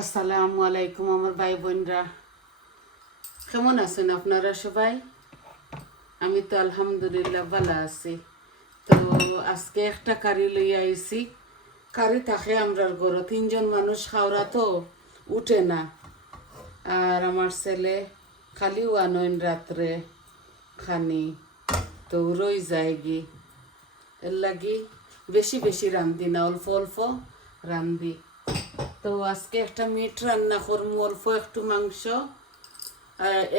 আসসালামু আলাইকুম আমার ভাই বোনরা, কেমন আছেন আপনারা সবাই? আমি তো আলহামদুলিল্লাহ ভালো আছি। তো আজকে একটা কারি লইয়া আইছি। কারি থাকে আমরার ঘরে, তিনজন মানুষ খাওয়া তো উঠে না। আর আমার ছেলে খালিও আনইন রাত্রে খানি, তো রই যায় গি। এর লাগি বেশি বেশি রান্ধি না, অল্প অল্প রান্ধি। তো আজকে একটা মিট রান্না করবো, অল্প একটু মাংস,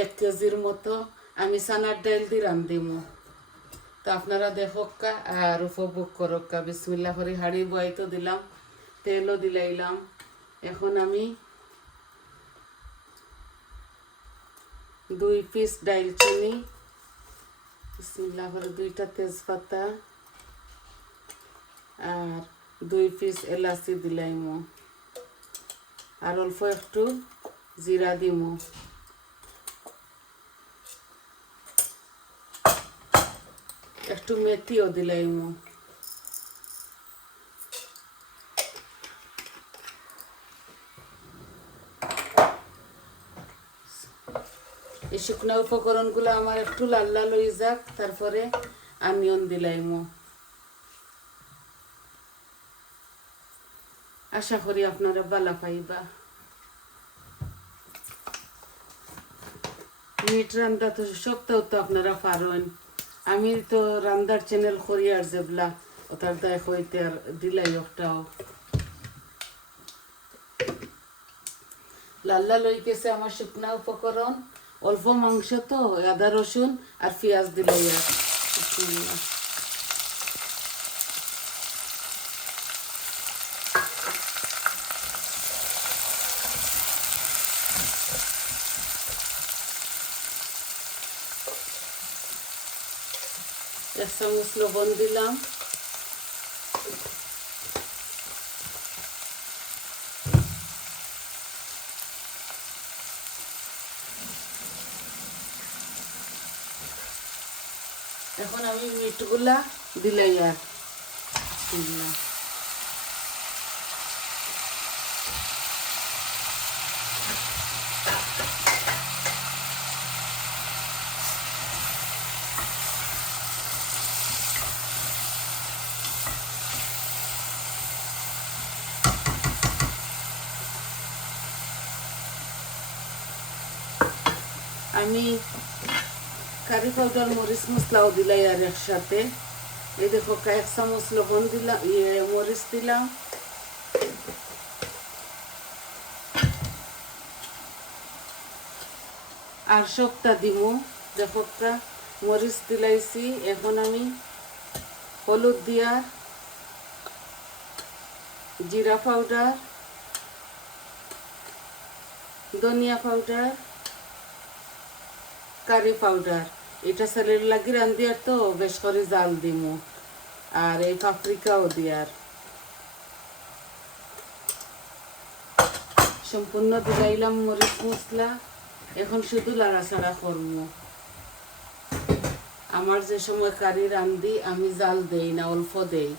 1 কেজির মতো আমি চানার ডাইল দিয়ে রান্ধিমু। তো আপনারা দেখোকা আর উপভোগ করোকা। বিসমিল্লাহ করে হাঁড়ি বয়াইতো দিলাম, তেলও দিলাইলাম। এখন আমি 2 পিস ডাইলচিনি, বিসমিল্লাহ করে 2টা তেজপাতা আর 2 পিস এলাচি দিলাইমু, আর অল্প একটু জিরা দিমু, একটু মেথিও দিলাইমু। এই শুকনো উপকরণগুলো আমার একটু লাল লাল হয়ে যাক, তারপরে আনিয়ন দিলাইমু। আশা করি আপনারা ভালো পাইবা। মিট রান্না তো সপ্তাহ তো আপনারা পারেন। আমি তো রান্নার চ্যানেল করি আর যেবলা ওটার দায় হইতে আর দিলাই একটাও। লাল লাল হয়ে গেছে আমার শুকনা উপকরণ, অল্প মাংস তো আদা রসুন আর পেঁয়াজ দিলাই আর এক চামচ লবণ দিলাম। এখন আমি মিটগুলা দিলাই আর দিলাম। আমি কারি পাউডার মরিচ মশলাও দিলাই আর একসাথে। এই দেখো 1 চামচ লবণ দিলাম, মরিচ দিলাম, আর সবটা দিমু। দেখো মরিচ দিলাইছি। এখন আমি হলুদ দিয়া, জিরা পাউডার, ধনিয়া পাউডার, কারি পাউডার, এটা ছেলের লাগি রান্ধিয়ার তো বেশ করে জাল দিমু। আর এই পাপরিকাও দিয়ার সম্পূর্ণ দিলাইলাম মরিচ মশলা। এখন শুধু লাড়াচাড়া করবো। আমার যে সময় কারি রান্ধি আমি জাল দেই না, অল্প দেই,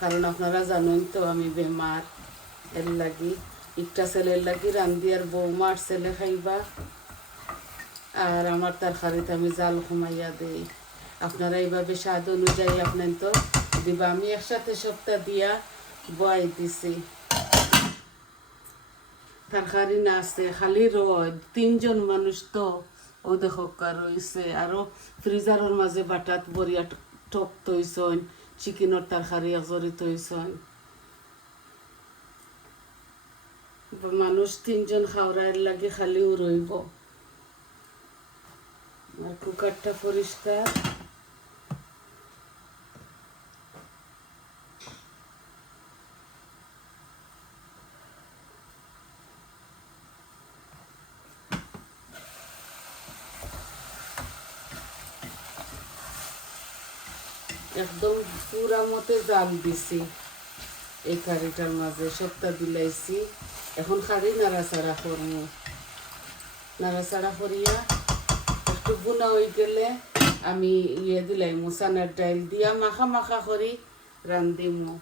কারণ আপনারা জানেন তো আমি বেমার। এর লাগি একটা ছেলের লাগি রান্ধি, আর বৌমার ছেলে খাইবা, আর আমার তরকারিতে আমি জাল কমাইয়া দেই। আপনারা এইভাবে স্বাদ অনুযায়ী আপনার তো দিবা। আমি একসাথে সবটা দিয়া বয়াই দিছি। তরকারি না আছে, খালি রয়। 3জন মানুষ তো ও দেখো রয়েছে। আরো ফ্রিজারের মাঝে বাটাত বরিয়া টক তৈছন, চিকেনের তরকারি একজরি তৈছন। মানুষ 3জন খাওয়ার লাগে খালিও রইব। আর কুকারটা পরিষ্কার। একদম পুরা মতে জাল দিছি এই কারিটার মাঝে, সবটা দিলাইছি। এখন খালি নাড়াচাড়া করবো। নাড়াচাড়া করিয়া একটু বুনা হয়ে গেলে আমি দিলাইমু, চানার ডাইল দিয়া মাখা মাখা করি রান্ধিমু।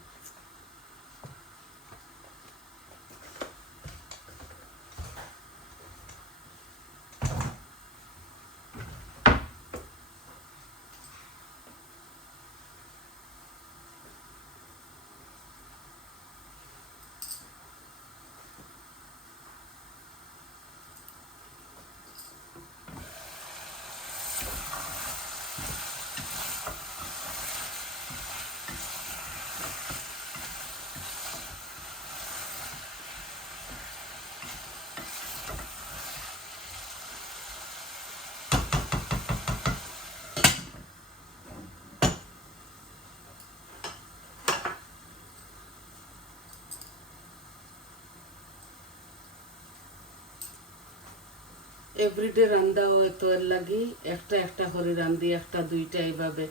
এভরিডে রান্দা হয় তো এর লাগি একটা একটা করে রান্ধি, একটা দুইটা এইভাবে।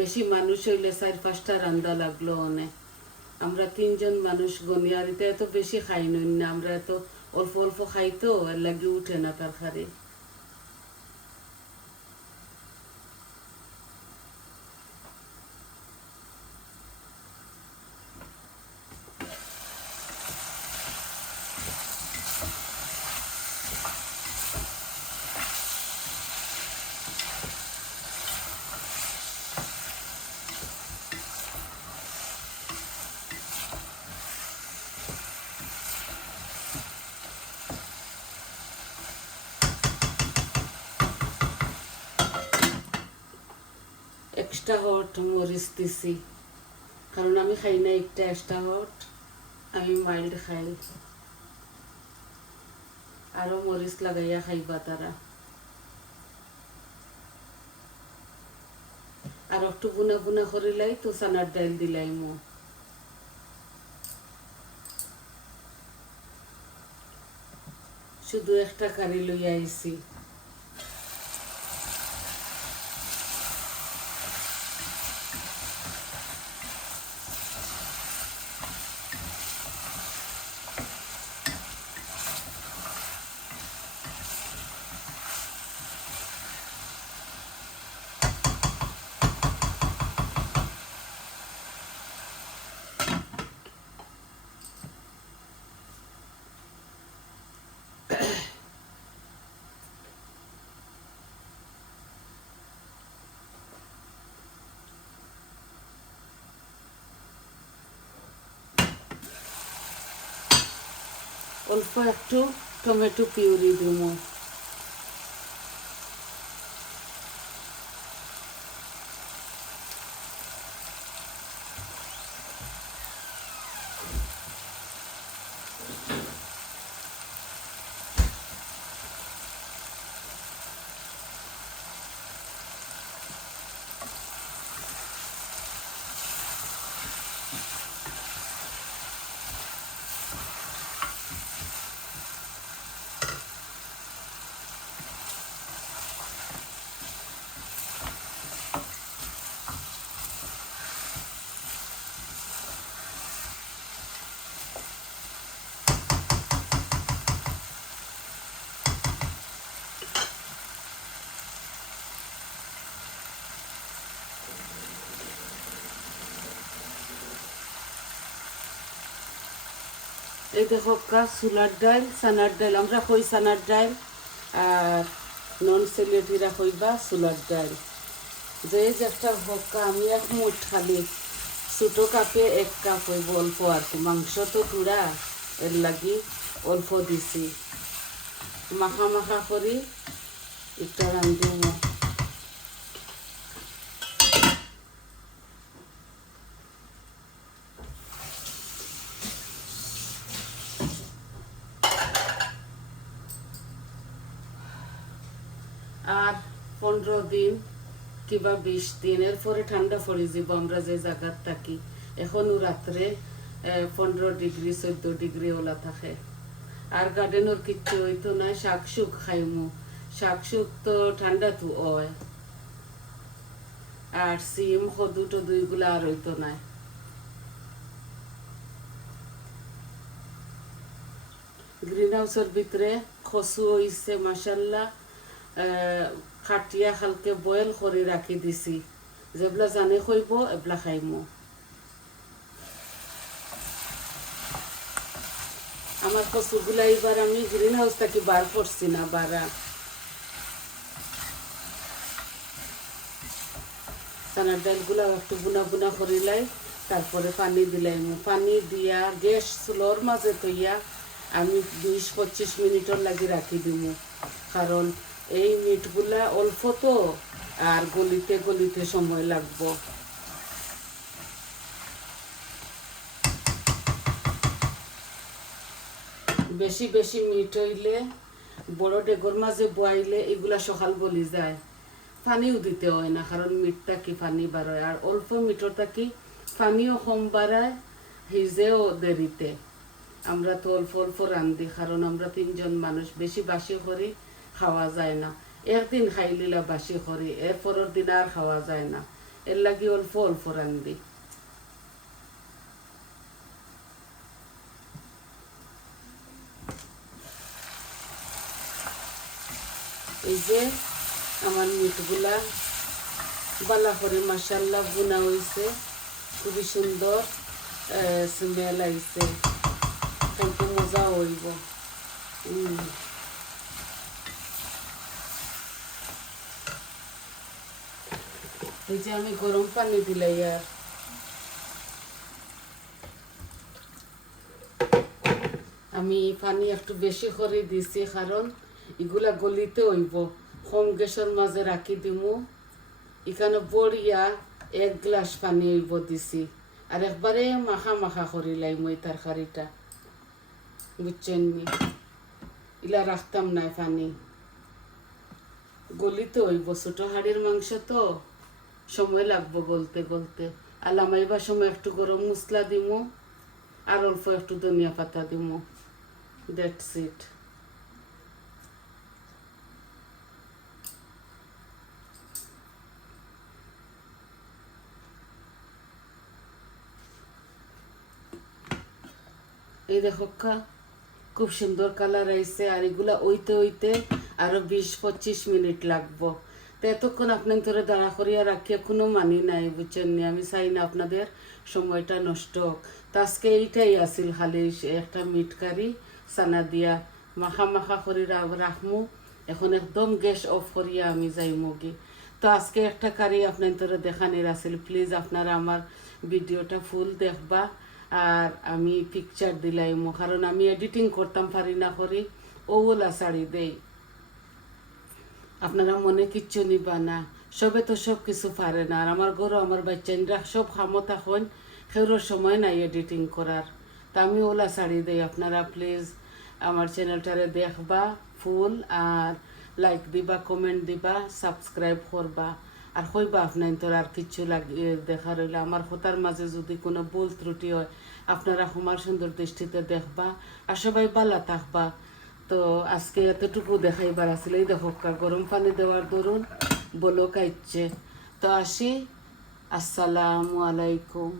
বেশি মানুষ হইলে 4-5টা রান্দা লাগলো অনেক। আমরা 3জন মানুষ গনি, আর এটা এত বেশি খাই নই না, আমরা এত অল্প অল্প খাই তো এর লাগি উঠে না তরকারি। এক্সট্রা হট মরিচ দিছি, কারণ আমি খাই না একটা এক্সট্রা হট, আমি মাইল্ড খাই। আরও মরিচ লাগাইয়া খাইবা তারা। আর একটু বুনা বুনা করিলাই তো চানার ডাইল দিলাই মো। শুধু একটা কারি লইয়া আইছি। অল্প একটু টমেটো পিউরি দিব। এই দেখো চুলার ডাইল, চানার ডাইল, আমরা কই চানার ডাইল, আর নন সিলেটিরা কইবা চুলার ডাইল। যে একটা হকা আমি এক মুঠ খালি ছোটো কাপে 1 কাপ হইব, অল্প আর কি। মাংস তো টুরা এর লাগি অল্প দিছি। মাখা মাখা করি একটা রান্ধব। আর 15 দিন কিবা 20 দিন এরপরে ঠান্ডা পড়ে যাব। আমরা যে জায়গার থাকি এখনও রাত্রে 15 ডিগ্রি 14 ডিগ্রি ওলা থাকে। আর গার্ডেনের কিচ্ছু হইতো না, শাক শুক খাইমু। শাক শুক তো ঠান্ডা তো হয়। আর সিম কদু টদু এগুলো আর হইতো না। গ্রিন হাউসের ভিতরে কচু হইছে মাশাল্লাহ, খাটিয়া খালকে বয়েল করে রাখি দিছি। যেগুলা জানে খইব এবলা খাইমু। আমার কচুগুলা এবার আমি গ্রিন হাউস থাকি বার করছি না বারা। চানার ডালগুলা একটু বুনা বুনা করিলাই, তারপরে পানি দিলাইমু। পানি দিয়া গ্যাস চুলোর মাঝে তৈয়া আমি 20-25 মিনিটর লাগি রাখি দিমু, কারণ এই মিটগুলা অল্প তো, আর গলিতে গলিতে সময় লাগবো। বেশি বেশি মিট হইলে বড় ডেগর মাঝে বয়াইলে এগুলা সকাল গলি যায়। পানিও দিতে হয় না, কারণ মিটটা কি পানি বাড়ায়। আর অল্প মিটরটা কি পানিও কম বাড়ায়, হিজেও দেরিতে। আমরা তো অল্প অল্প রান্ধি, কারণ আমরা 3জন মানুষ, বেশি বাসি করি খাওয়া যায় না, একদিন খাইলিলা বাসি করি, এরপরের দিন আর খাওয়া যায় না, এর লাগি অল্প অল্প রান্ধি। এই যে আমার মিটগুলা বালা করে মাশাল্লাহ বুনা হয়েছে, খুবই সুন্দর স্মেল আইছে, খাইতে মজা হইব। এই যে আমি গরম পানি দিলাই, আর আমি পানি একটু বেশি করে দিছি, কারণ এগুলা গলিতে হইব। কম গ্যাসের মাঝে রাখি দিমু। এখানে বড়িয়া 1 গ্লাস পানি হইব দিছি, আর একবারে মাখা মাখা করিলাই মই তরকারিটা, বুঝছেন নি? ইলা রাখতাম না পানি, গলিতে হইব। ছোট হাড়ির মাংস তো সময় লাগবো গলতে গলতে। আর লামাইবার সময় একটু গরম মশলা দিমু, আর অল্প একটু ধনিয়া পাতা দিমু, দ্যাটস ইট। এই দেখো খুব সুন্দর কালার আইছে, আর এগুলা ওইতে ওইতে আরো 20-25 মিনিট লাগবো। তো এতক্ষণ আপনার ধরে দাঁড়া করিয়া রাখিয়া কোনো মানি নাই, বুঝছেন নি? আমি চাই না আপনাদের সময়টা নষ্ট হোক। তো আজকে এইটাই আসিল, খালি একটা মিট কারি চানা দিয়া মাখা মাখা করে রাখমু। এখন একদম গ্যাস অফ করিয়া আমি যাইমু গি। তো আজকে একটা কারি আপনার ধরে দেখানির আসিল। প্লিজ আপনারা আমার ভিডিওটা ফুল দেখবা, আর আমি পিকচার দিলাইমু, কারণ আমি এডিটিং করতাম পারি না করি, ওগুলা শাড়ি দেই। আপনারা মনে কিচ্ছু নিবা না, সবে তো সব কিছু পারে না। আর আমার গরু আমার বাচ্চারা সব খামত এখন, সেগুলোর সময় নাই এডিটিং করার। তা আমি ওলা শাড়ি দেই। আপনারা প্লিজ আমার চ্যানেলটারে দেখবা ফুল, আর লাইক দিবা, কমেন্ট দিবা, সাবস্ক্রাইব করবা, আর কইবা আপনার তোর আর কিচ্ছু দেখার হইলে। আমার কথার মাঝে যদি কোনো ভুল ত্রুটি হয়, আপনারা আমার সুন্দর দৃষ্টিতে দেখবা, আর সবাই ভালো থাকবা। তো আজকে এতটুকু দেখাইবার আসলে। এই দেখো গরম পানি দেওয়ার দরুন বলো কাইচ্ছে। তো আসি, আসসালামু আলাইকুম।